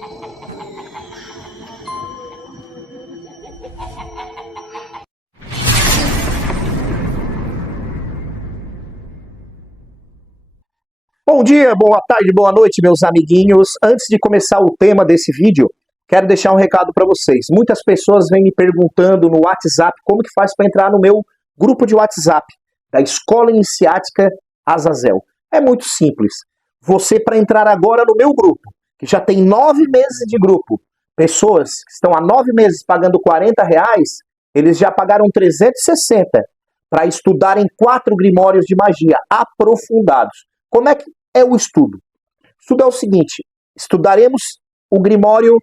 Bom dia, boa tarde, boa noite, meus amiguinhos. Antes de começar o tema desse vídeo, quero deixar um recado para vocês. Muitas pessoas vêm me perguntando no WhatsApp como que faz para entrar no meu grupo de WhatsApp da Escola Iniciática Azazel. É muito simples. Você, para entrar agora no meu grupo, que já tem 9 meses de grupo, pessoas que estão há 9 meses pagando R$40, eles já pagaram 360 para estudarem 4 grimórios de magia aprofundados. Como é que é o estudo? O estudo é o seguinte: estudaremos o Grimório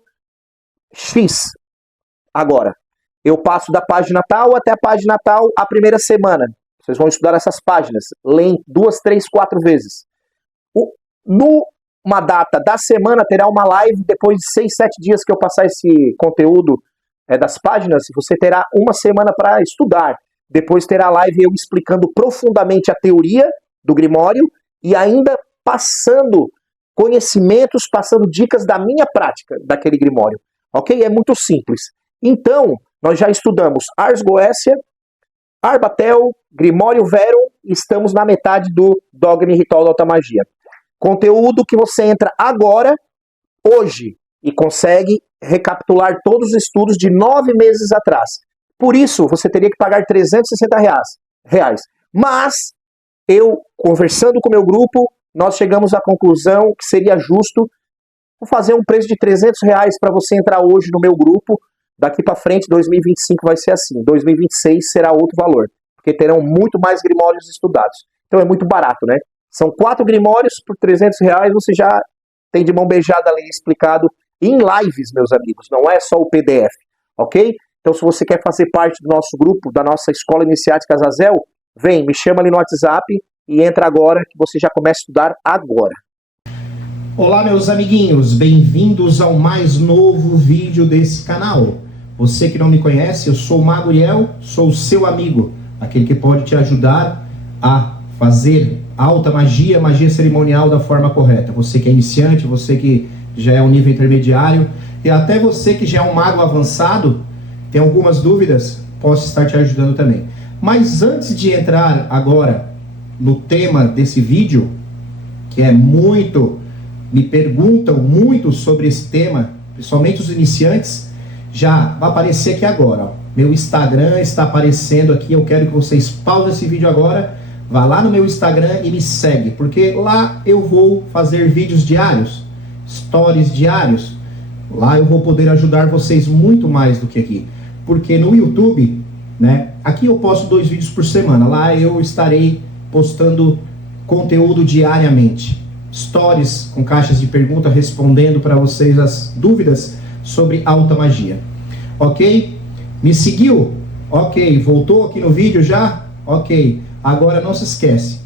X. Agora, eu passo da página tal até a página tal a primeira semana. Vocês vão estudar essas páginas, leem 2, 3, 4 vezes. Numa data da semana terá uma live, depois de 6, 7 dias que eu passar esse conteúdo das páginas, você terá uma semana para estudar. Depois terá a live eu explicando profundamente a teoria do Grimório e ainda passando conhecimentos, passando dicas da minha prática daquele Grimório, ok? É muito simples. Então, nós já estudamos Ars Goetia, Arbatel, Grimório Verum, e estamos na metade do Dogma e Ritual da Alta Magia. Conteúdo que você entra agora, hoje, e consegue recapitular todos os estudos de 9 meses atrás. Por isso, você teria que pagar R$360. Mas, eu, conversando com o meu grupo, nós chegamos à conclusão que seria justo fazer um preço de R$300 para você entrar hoje no meu grupo. Daqui para frente, 2025 vai ser assim. 2026 será outro valor, porque terão muito mais grimórios estudados. Então é muito barato, né? São 4 grimórios por R$300, você já tem de mão beijada ali explicado em lives, meus amigos. Não é só o PDF, ok? Então se você quer fazer parte do nosso grupo, da nossa Escola Iniciática Azazel, vem, me chama ali no WhatsApp e entra agora, que você já começa a estudar agora. Olá, meus amiguinhos, bem-vindos ao mais novo vídeo desse canal. Você que não me conhece, eu sou o Mago Uriel, sou o seu amigo, aquele que pode te ajudar a fazer alta magia, magia cerimonial da forma correta. Você que é iniciante, você que já é um nível intermediário e até você que já é um mago avançado, tem algumas dúvidas, posso estar te ajudando também. Mas antes de entrar agora no tema desse vídeo, que é muito, me perguntam muito sobre esse tema, principalmente os iniciantes, já vai aparecer aqui agora, ó. Meu Instagram está aparecendo aqui, eu quero que vocês pausem esse vídeo agora, vá lá no meu Instagram e me segue, porque lá eu vou fazer vídeos diários, stories diários, lá eu vou poder ajudar vocês muito mais do que aqui, porque no YouTube, né, aqui eu posto 2 vídeos por semana, lá eu estarei postando conteúdo diariamente, stories com caixas de pergunta respondendo para vocês as dúvidas sobre alta magia, ok? Me seguiu? Ok, voltou aqui no vídeo já? Ok, agora não se esquece,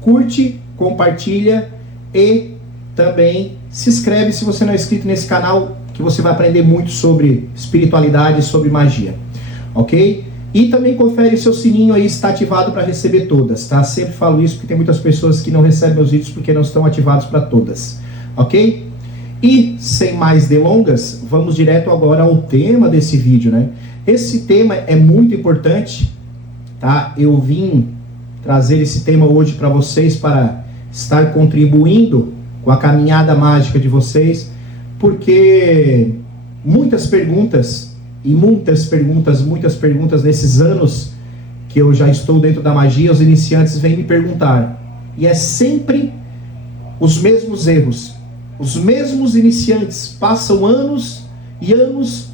curte, compartilha e também se inscreve se você não é inscrito nesse canal, que você vai aprender muito sobre espiritualidade e sobre magia, ok? E também confere seu sininho aí, está ativado para receber todas, tá? Sempre falo isso porque tem muitas pessoas que não recebem meus vídeos porque não estão ativados para todas, ok? E sem mais delongas, vamos direto agora ao tema desse vídeo, né? Esse tema é muito importante, tá? Eu vim trazer esse tema hoje para vocês para estar contribuindo com a caminhada mágica de vocês, porque muitas perguntas nesses anos que eu já estou dentro da magia, os iniciantes vêm me perguntar, e é sempre os mesmos erros. Os mesmos iniciantes passam anos e anos,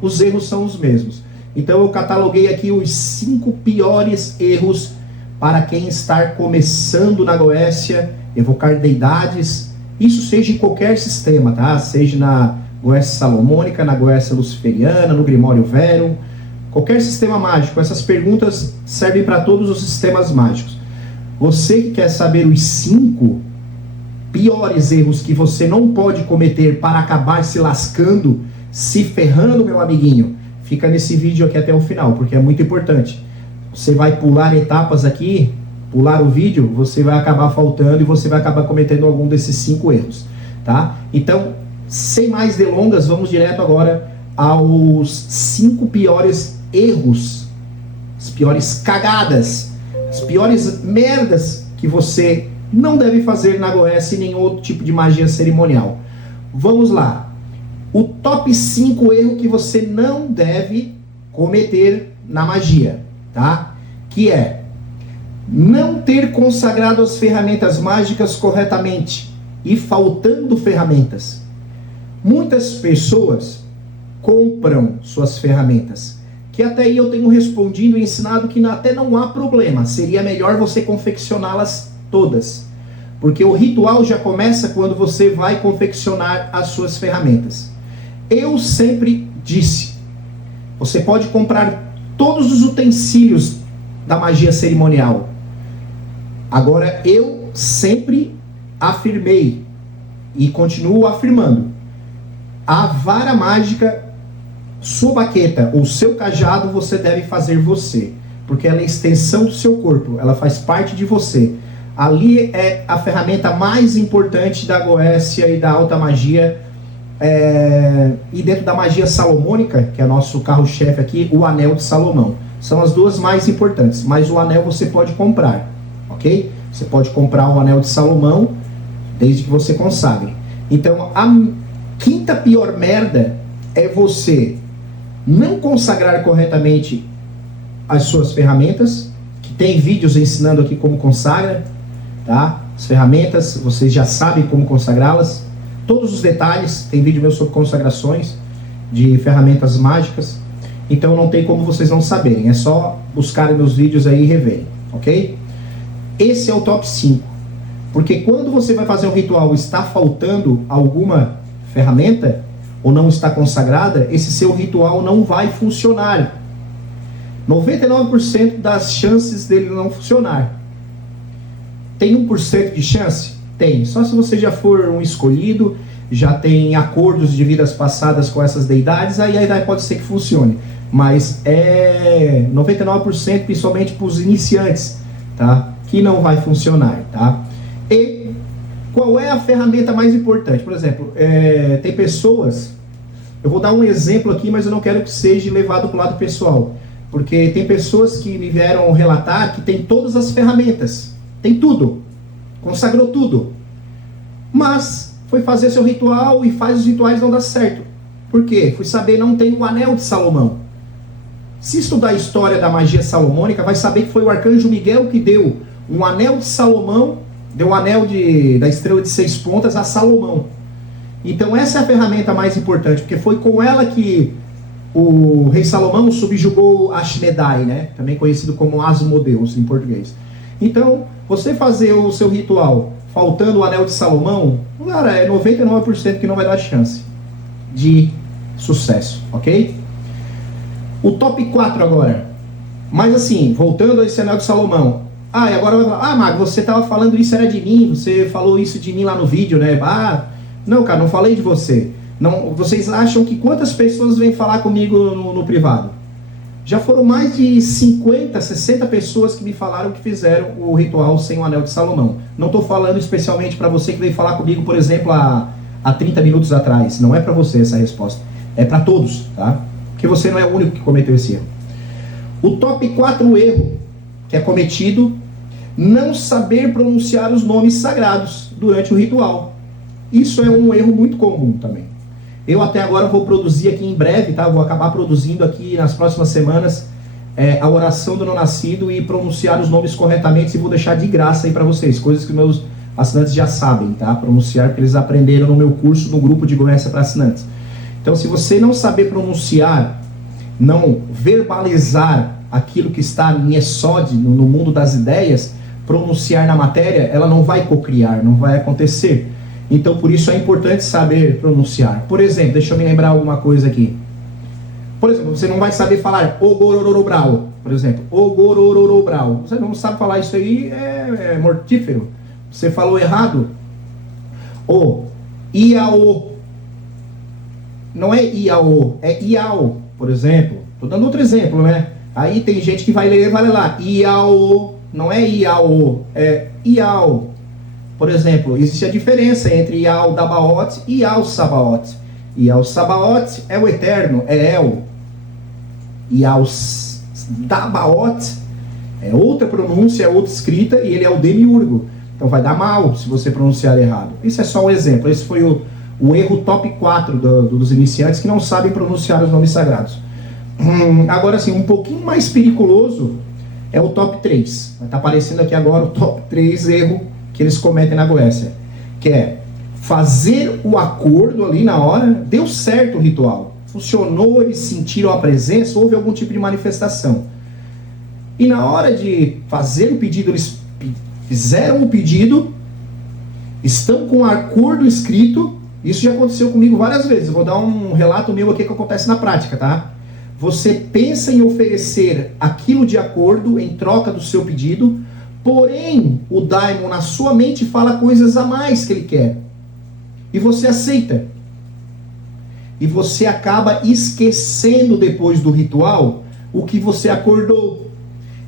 os erros são os mesmos. Então eu cataloguei aqui os 5 piores erros para quem está começando na Goécia, evocar deidades, isso seja em qualquer sistema, tá? Seja na Goécia Salomônica, na Goécia Luciferiana, no Grimório Verum, qualquer sistema mágico. Essas perguntas servem para todos os sistemas mágicos. Você que quer saber os 5 piores erros que você não pode cometer para acabar se lascando, se ferrando, meu amiguinho, fica nesse vídeo aqui até o final, porque é muito importante. Você vai pular etapas aqui, pular o vídeo, você vai acabar faltando e você vai acabar cometendo algum desses 5 erros, tá? Então, sem mais delongas, vamos direto agora aos 5 piores erros, as piores cagadas, as piores merdas que você não deve fazer na GOS e nenhum outro tipo de magia cerimonial. Vamos lá. O top 5 erros que você não deve cometer na magia, tá? Que é não ter consagrado as ferramentas mágicas corretamente e faltando ferramentas. Muitas pessoas compram suas ferramentas, que até aí eu tenho respondido e ensinado que até não há problema, seria melhor você confeccioná-las todas, porque o ritual já começa quando você vai confeccionar as suas ferramentas. Eu sempre disse, você pode comprar todos os utensílios da magia cerimonial. Agora, eu sempre afirmei e continuo afirmando, a vara mágica, sua baqueta ou seu cajado você deve fazer você, porque ela é a extensão do seu corpo, ela faz parte de você. Ali é a ferramenta mais importante da Goécia e da alta magia, e dentro da magia salomônica, que é nosso carro-chefe aqui, o anel de Salomão. São as duas mais importantes, mas o anel você pode comprar, ok? Você pode comprar o anel de Salomão, desde que você consagre. Então, a quinta pior merda é você não consagrar corretamente as suas ferramentas, que tem vídeos ensinando aqui como consagra, tá? As ferramentas, vocês já sabem como consagrá-las, todos os detalhes, tem vídeo meu sobre consagrações de ferramentas mágicas, então não tem como vocês não saberem, é só buscarem meus vídeos aí e reverem, ok? Esse é o top 5, porque quando você vai fazer um ritual e está faltando alguma ferramenta, ou não está consagrada, esse seu ritual não vai funcionar. 99% das chances dele não funcionar. Tem 1% de chance? Tem. Só se você já for um escolhido, já tem acordos de vidas passadas com essas deidades, aí pode ser que funcione. Mas é 99%, principalmente para os iniciantes, tá? Que não vai funcionar, tá? E qual é a ferramenta mais importante? Por exemplo, tem pessoas, eu vou dar um exemplo aqui, mas eu não quero que seja levado para o lado pessoal, porque tem pessoas que me vieram relatar que tem todas as ferramentas, tem tudo, consagrou tudo, mas foi fazer seu ritual e faz os rituais não dá certo. Por quê? Fui saber, não tem o anel de Salomão. Se estudar a história da magia salomônica, vai saber que foi o arcanjo Miguel que deu um anel de Salomão, deu o anel da estrela de 6 pontas a Salomão. Então essa é a ferramenta mais importante, porque foi com ela que o rei Salomão subjugou Ashmedai, né? Também conhecido como Asmodeus em português. Então, você fazer o seu ritual faltando o anel de Salomão, cara, é 99% que não vai dar chance de sucesso, ok? O top 4 agora. Mas assim, voltando a esse anel de Salomão. E agora vai falar, Mago, você estava falando isso, era de mim, você falou isso de mim lá no vídeo, né? Não, cara, não falei de você. Não, vocês acham que quantas pessoas vêm falar comigo no privado? Já foram mais de 50, 60 pessoas que me falaram que fizeram o ritual sem o anel de Salomão. Não estou falando especialmente para você que veio falar comigo, por exemplo, há 30 minutos atrás. Não é para você essa resposta. É para todos, tá? Porque você não é o único que cometeu esse erro. O top 4 erro que é cometido, não saber pronunciar os nomes sagrados durante o ritual. Isso é um erro muito comum também. Eu até agora vou produzir aqui em breve, tá? Vou acabar produzindo aqui nas próximas semanas a oração do não nascido e pronunciar os nomes corretamente, e vou deixar de graça aí para vocês, coisas que meus assinantes já sabem, tá? Pronunciar, porque eles aprenderam no meu curso, no grupo de Goécia para assinantes. Então, se você não saber pronunciar, não verbalizar aquilo que está em Esod, no mundo das ideias, pronunciar na matéria, ela não vai cocriar, não vai acontecer. Então, por isso é importante saber pronunciar. Por exemplo, deixa eu me lembrar alguma coisa aqui. Por exemplo, você não vai saber falar Ogorororobral, por exemplo. Ogorororobral. Você não sabe falar isso aí, é mortífero. Você falou errado. Iaô. Não é Iaô, é Iao, por exemplo. Estou dando outro exemplo, né? Aí tem gente que vai ler lá. Iaô. Não é Iaô, é Iao. Por exemplo, existe a diferença entre Yal Dabaoth e Yal Sabaoth. Yal Sabaoth é o eterno, é El. Yal Dabaoth é outra pronúncia, é outra escrita, e ele é o demiurgo. Então vai dar mal se você pronunciar errado. Isso é só um exemplo. Esse foi o erro top 4 dos iniciantes que não sabem pronunciar os nomes sagrados. Agora sim, um pouquinho mais periculoso é o top 3. Vai estar aparecendo aqui agora o top 3 erro que eles cometem na Goécia. Que é fazer o acordo ali na hora, deu certo o ritual. Funcionou, eles sentiram a presença, houve algum tipo de manifestação. E na hora de fazer o pedido, eles fizeram o pedido, estão com um acordo escrito. Isso já aconteceu comigo várias vezes. Eu vou dar um relato meu aqui que acontece na prática, tá? Você pensa em oferecer aquilo de acordo em troca do seu pedido, porém o Daimon na sua mente fala coisas a mais que ele quer. E você aceita. E você acaba esquecendo depois do ritual o que você acordou.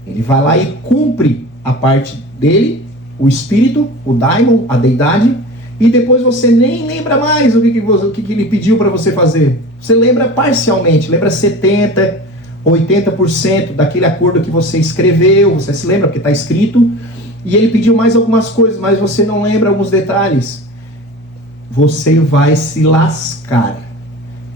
Ele vai lá e cumpre a parte dele, o espírito, o Daimon, a deidade, e depois você nem lembra mais o que ele pediu para você fazer. Você lembra parcialmente, lembra 70%, 80% daquele acordo que você escreveu, você se lembra porque está escrito, e ele pediu mais algumas coisas, mas você não lembra alguns detalhes. Você vai se lascar,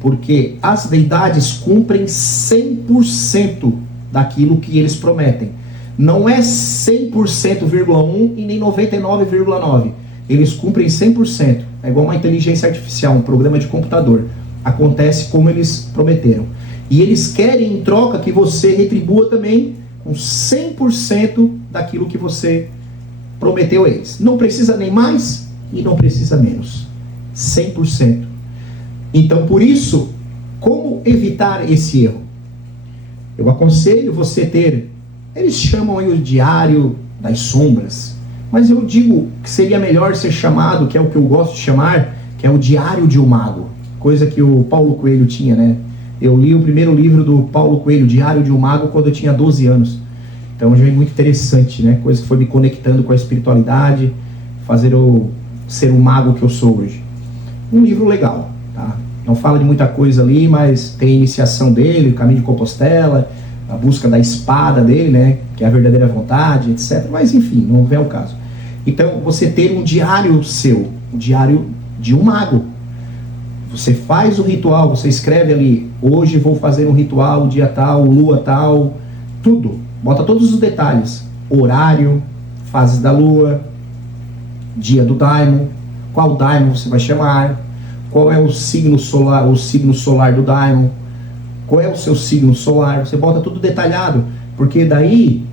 porque as deidades cumprem 100% daquilo que eles prometem. Não é 100,1% e nem 99,9%. Eles cumprem 100%. É igual uma inteligência artificial, um programa de computador. Acontece como eles prometeram. E eles querem em troca que você retribua também com 100% daquilo que você prometeu a eles. Não precisa nem mais e não precisa menos. 100%. Então, por isso, como evitar esse erro? Eu aconselho você ter, eles chamam aí o diário das sombras, mas eu digo que seria melhor ser chamado, que é o que eu gosto de chamar, que é o diário de um mago, coisa que o Paulo Coelho tinha, né? Eu li o primeiro livro do Paulo Coelho, Diário de um Mago, quando eu tinha 12 anos. Então já é muito interessante, né? Coisa que foi me conectando com a espiritualidade, fazer eu ser o mago que eu sou hoje. Um livro legal, tá? Não fala de muita coisa ali, mas tem a iniciação dele, o caminho de Compostela, a busca da espada dele, né? Que é a verdadeira vontade, etc. Mas enfim, não vem ao caso. Então, você ter um diário seu, um diário de um mago. Você faz o ritual, você escreve ali, hoje vou fazer um ritual, dia tal, lua tal, tudo. Bota todos os detalhes. Horário, fases da lua, dia do Daimon, qual Daimon você vai chamar, qual é o signo solar do Daimon, qual é o seu signo solar, você bota tudo detalhado, porque daí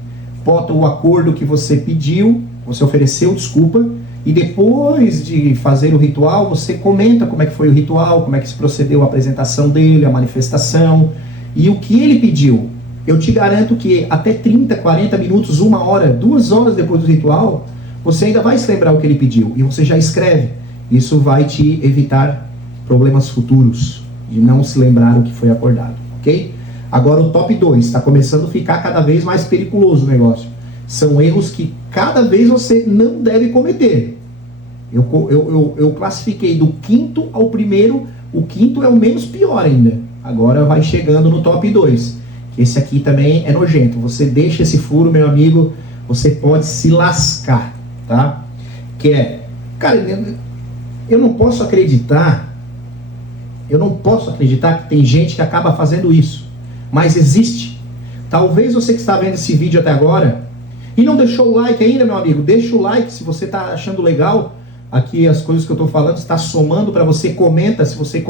bota o acordo que você pediu, você ofereceu desculpa, e depois de fazer o ritual, você comenta como é que foi o ritual, como é que se procedeu a apresentação dele, a manifestação, e o que ele pediu. Eu te garanto que até 30, 40 minutos, 1 hora, 2 horas depois do ritual, você ainda vai se lembrar o que ele pediu, e você já escreve. Isso vai te evitar problemas futuros, de não se lembrar o que foi acordado, ok? Agora o top 2, está começando a ficar cada vez mais periculoso o negócio. São erros que cada vez você não deve cometer. Eu classifiquei do 5º ao 1º, o 5º é o menos pior ainda. Agora vai chegando no top 2. Esse aqui também é nojento. Você deixa esse furo, meu amigo, você pode se lascar, tá? Que é, cara, eu não posso acreditar que tem gente que acaba fazendo isso. Mas existe. Talvez você que está vendo esse vídeo até agora e não deixou o like ainda, meu amigo, deixa o like se você está achando legal aqui as coisas que eu estou falando, está somando para você. Comenta se você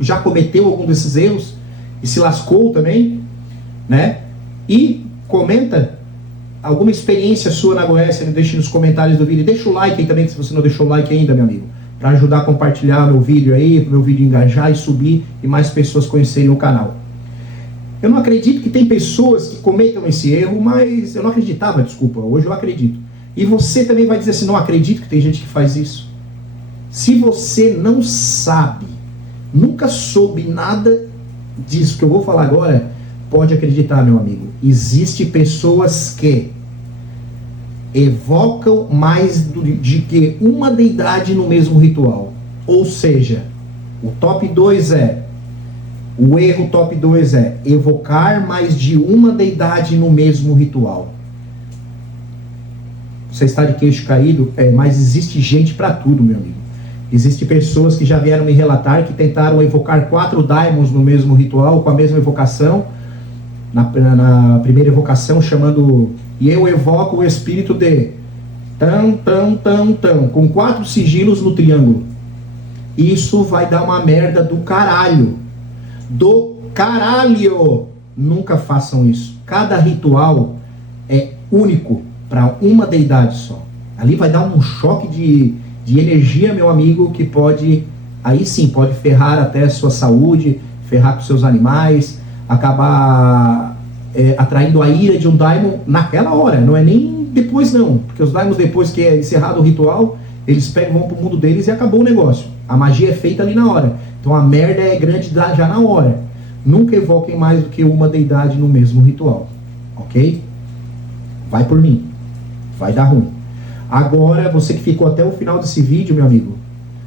já cometeu algum desses erros e se lascou também, né? E comenta alguma experiência sua na Goécia, deixe nos comentários do vídeo. Deixa o like aí também, se você não deixou o like ainda, meu amigo, para ajudar a compartilhar meu vídeo aí, para o meu vídeo engajar e subir e mais pessoas conhecerem o canal. Eu não acredito que tem pessoas que cometam esse erro, mas eu não acreditava, desculpa, hoje eu acredito. E você também vai dizer assim, não acredito que tem gente que faz isso. Se você não sabe, nunca soube nada disso que eu vou falar agora, 1 pode acreditar, meu amigo. Existem pessoas que evocam mais de que uma deidade no mesmo ritual. Ou seja, o top 2 o erro top 2 é evocar mais de uma deidade no mesmo ritual. Você está de queixo caído, mas existe gente para tudo, meu amigo. Existem pessoas que já vieram me relatar que tentaram evocar 4 daimons no mesmo ritual, com a mesma evocação, na primeira evocação, chamando, e eu evoco o espírito de tão, com 4 sigilos no triângulo. Isso vai dar uma merda do caralho. Do caralho! Nunca façam isso. Cada ritual é único para uma deidade só. Ali vai dar um choque de energia, meu amigo, que pode, aí sim, pode ferrar até a sua saúde, ferrar com seus animais, acabar atraindo a ira de um daimon naquela hora, não é nem depois não, porque os daimons depois que é encerrado o ritual, eles pegam, vão pro mundo deles e acabou o negócio. A magia é feita ali na hora, então a merda é grande já na hora. Nunca evoquem mais do que uma deidade no mesmo ritual, ok? Vai por mim, vai dar ruim. Agora, você que ficou até o final desse vídeo, meu amigo,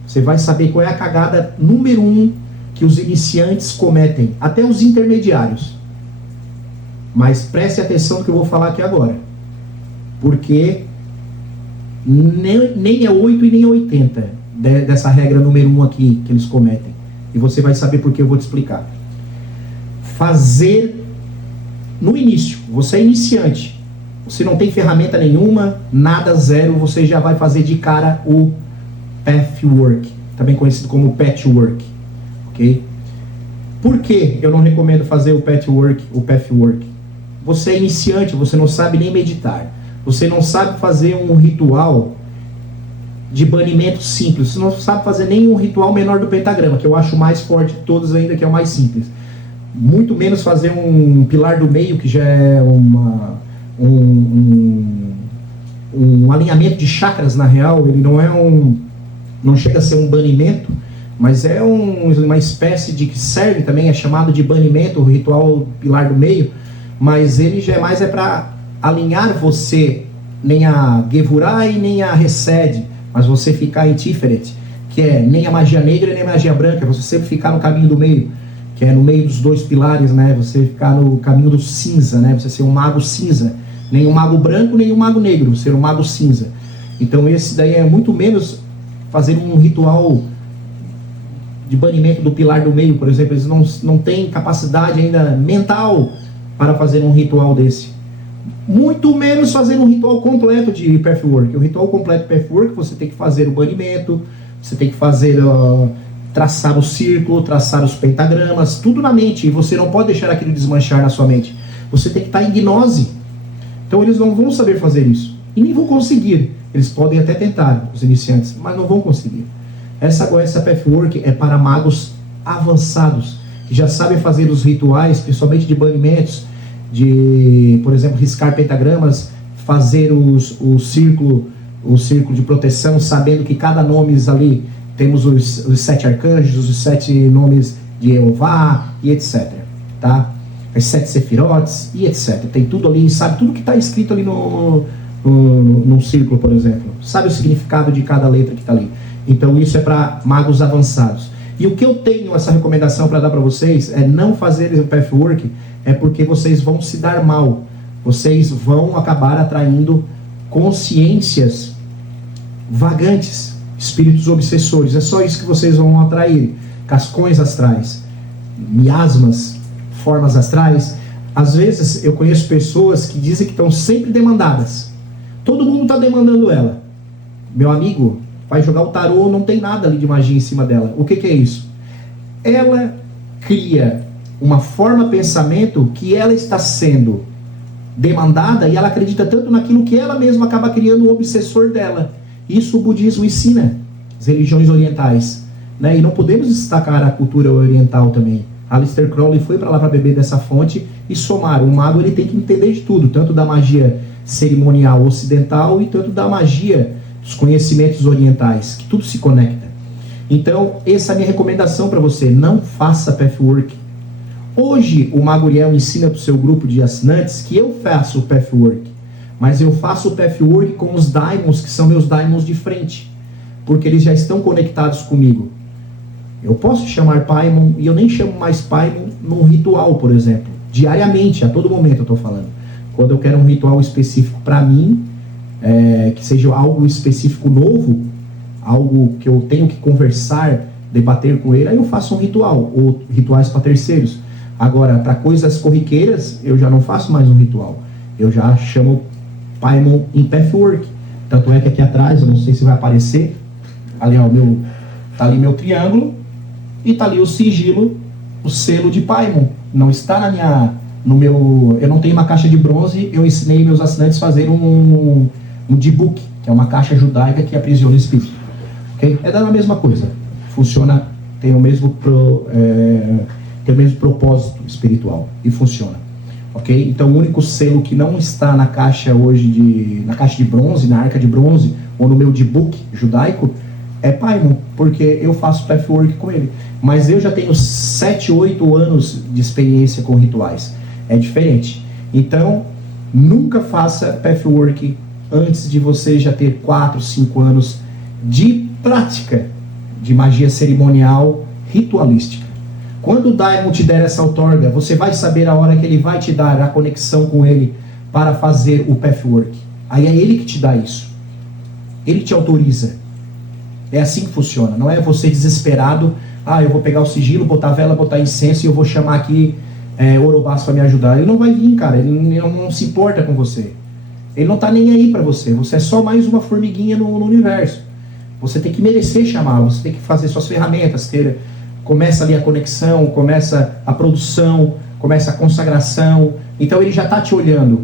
você vai saber qual é a cagada número 1 que os iniciantes cometem, até os intermediários. Mas preste atenção no que eu vou falar aqui agora, porque nem é 8 e nem é 80 dessa regra número 1 aqui que eles cometem. E você vai saber por que eu vou te explicar. Fazer no início, você é iniciante, você não tem ferramenta nenhuma, nada, zero, você já vai fazer de cara o Pathwork, também conhecido como Patchwork, ok? Por que eu não recomendo fazer o Pathwork? Você é iniciante, você não sabe nem meditar, você não sabe fazer um ritual de banimento simples, você não sabe fazer nenhum ritual menor do pentagrama, que eu acho o mais forte de todos ainda, que é o mais simples. Muito menos fazer um pilar do meio, que já é um alinhamento de chakras, na real. Ele não chega a ser um banimento, mas é uma espécie de que serve também, é chamado de banimento, o ritual pilar do meio, mas ele já é mais para alinhar você, nem a Gevurai, nem a Resed, mas você ficar em Tiferet, que é nem a magia negra nem a magia branca, você sempre ficar no caminho do meio, que é no meio dos 2 pilares, né? Você ficar no caminho do cinza, né? Você ser um mago cinza, nem um mago branco, nem um mago negro, ser um mago cinza. Então esse daí é muito menos fazer um ritual de banimento do pilar do meio, por exemplo. Eles não têm capacidade ainda mental para fazer um ritual desse. Muito menos fazer um ritual completo de Pathwork. O ritual completo de Pathwork, você tem que fazer o banimento, você tem que fazer traçar o círculo, traçar os pentagramas, tudo na mente, e você não pode deixar aquilo desmanchar na sua mente. Você tem que estar em gnose. Então eles não vão saber fazer isso, e nem vão conseguir. Eles podem até tentar, os iniciantes, mas não vão conseguir. Essa Pathwork é para magos avançados, que já sabem fazer os rituais, principalmente de banimentos, de, por exemplo, riscar pentagramas, fazer o círculo de proteção, sabendo que cada nome ali, temos os 7 arcanjos, os 7 nomes de Jeová e etc. Tá? As 7 sefirotes e etc. Tem tudo ali, sabe tudo que está escrito ali no círculo, por exemplo. Sabe o significado de cada letra que está ali. Então isso é para magos avançados. E o que eu tenho essa recomendação para dar para vocês é não fazer o Pathwork, é porque vocês vão se dar mal. Vocês vão acabar atraindo consciências vagantes, espíritos obsessores. É só isso que vocês vão atrair. Cascões astrais, miasmas, formas astrais. Às vezes eu conheço pessoas que dizem que estão sempre demandadas. Todo mundo está demandando ela. Meu amigo, vai jogar o tarô, não tem nada ali de magia em cima dela. O que é isso? Ela cria uma forma de pensamento que ela está sendo demandada, e ela acredita tanto naquilo que ela mesma acaba criando um obsessor dela. Isso o budismo ensina, as religiões orientais, né? E não podemos destacar a cultura oriental também. Aleister Crowley foi para lá para beber dessa fonte e somar. O mago ele tem que entender de tudo, tanto da magia cerimonial ocidental e tanto da magia dos conhecimentos orientais, que tudo se conecta. Então, essa é a minha recomendação para você. Não faça Pathwork. Hoje, o Mago Uriel ensina para o seu grupo de assinantes que eu faço o Pathwork. mas eu faço o pathwork com os daimons, que são meus daimons de frente, porque eles já estão conectados comigo. Eu posso chamar Paimon, e eu nem chamo mais Paimon num ritual, por exemplo. Diariamente, a todo momento eu estou falando. Quando eu quero um ritual específico para mim, que seja algo específico novo, algo que eu tenho que conversar, debater com ele, aí eu faço um ritual, ou rituais para terceiros. Agora, para coisas corriqueiras, eu já não faço mais um ritual. Eu já chamo Paimon em pathwork. Tanto é que aqui atrás, eu não sei se vai aparecer, ali ó, tá ali meu triângulo, e tá ali o sigilo, o selo de Paimon. Não está eu não tenho uma caixa de bronze, eu ensinei meus assinantes a fazer um D-Book, que é uma caixa judaica que aprisiona o espírito. Okay? É da mesma coisa. Funciona, tem o mesmo propósito espiritual e funciona. Ok? Então o único selo que não está na caixa hoje na caixa de bronze, na arca de bronze, ou no meu D-Book judaico, é Paimon, porque eu faço pathwork com ele. Mas eu já tenho 7, 8 anos de experiência com rituais. É diferente. Então, nunca faça pathwork antes de você já ter 4, 5 anos de prática de magia cerimonial ritualística. Quando o Daimon te der essa outorga, você vai saber a hora que ele vai te dar a conexão com ele para fazer o pathwork. Aí é ele que te dá isso. Ele te autoriza. É assim que funciona. Não é você desesperado, eu vou pegar o sigilo, botar vela, botar incenso e eu vou chamar aqui Orobás para me ajudar. Ele não vai vir, cara. Ele não se importa com você. Ele não está nem aí para você. Você é só mais uma formiguinha no universo. Você tem que merecer chamá-lo. Você tem que fazer suas ferramentas. Começa ali a conexão, começa a produção, começa a consagração. Então ele já está te olhando.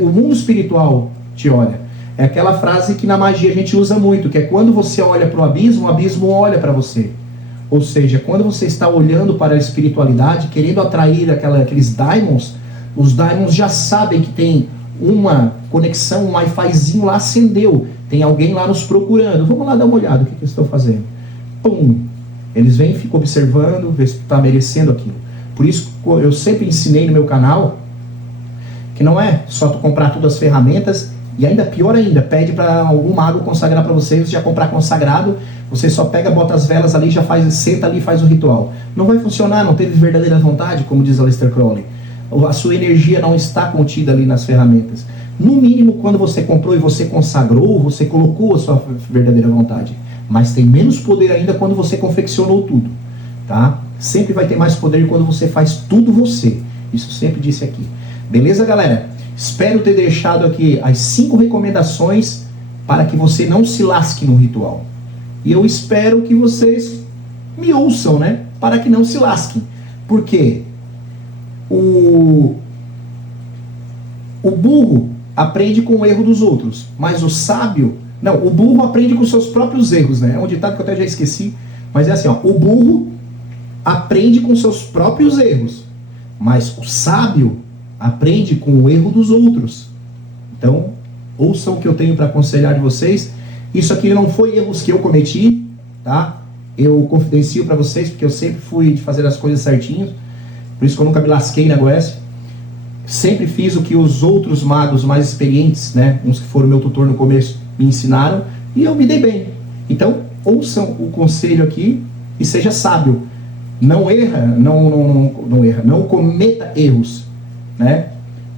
O mundo espiritual te olha. É aquela frase que na magia a gente usa muito, que é quando você olha para o abismo olha para você. Ou seja, quando você está olhando para a espiritualidade, querendo atrair aqueles daimons, os daimons já sabem que tem uma conexão, um Wi-Fizinho lá acendeu. Tem alguém lá nos procurando. Vamos lá dar uma olhada, o que eles estão fazendo. Pum! Eles vêm e ficam observando, ver se está merecendo aquilo. Por isso eu sempre ensinei no meu canal que não é só tu comprar todas as ferramentas. E ainda pior ainda, pede para algum mago consagrar para você já comprar consagrado, você só pega, bota as velas ali, já senta ali e faz o ritual. Não vai funcionar, não teve verdadeira vontade, como diz Aleister Crowley. A sua energia não está contida ali nas ferramentas. No mínimo, quando você comprou e você consagrou, você colocou a sua verdadeira vontade. Mas tem menos poder ainda quando você confeccionou tudo. Tá? Sempre vai ter mais poder quando você faz tudo você. Isso sempre disse aqui. Beleza, galera? Espero ter deixado aqui as 5 recomendações para que você não se lasque no ritual. E eu espero que vocês me ouçam, né? Para que não se lasquem. Por quê? O burro aprende com o erro dos outros, mas o sábio... Não, o burro aprende com seus próprios erros, né? É um ditado que eu até já esqueci, mas é assim, ó. O burro aprende com seus próprios erros, mas o sábio aprende com o erro dos outros. Então, ouçam o que eu tenho para aconselhar de vocês. Isso aqui não foi erros que eu cometi, tá? Eu confidencio para vocês, porque eu sempre fui de fazer as coisas certinho. Por isso que eu nunca me lasquei na Goécia. Sempre fiz o que os outros magos mais experientes, né? Uns que foram meu tutor no começo, me ensinaram. E eu me dei bem. Então, ouçam o conselho aqui e seja sábio. Não erra, não cometa erros. Né?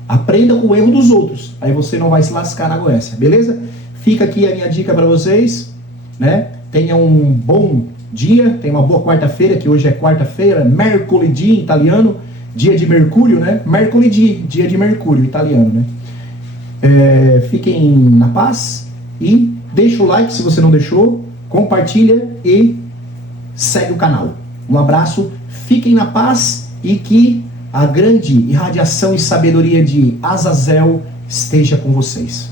Aprenda com o erro dos outros, aí você não vai se lascar na Goécia, beleza? Fica aqui a minha dica para vocês, né? Tenha um bom dia, tenha uma boa quarta-feira, que hoje é quarta-feira, mercoledì em italiano, dia de Mercúrio, né? Mercoledì, dia de Mercúrio, italiano, né? Fiquem na paz e deixa o like se você não deixou, compartilha e segue o canal. Um abraço, fiquem na paz e que a grande irradiação e sabedoria de Azazel esteja com vocês.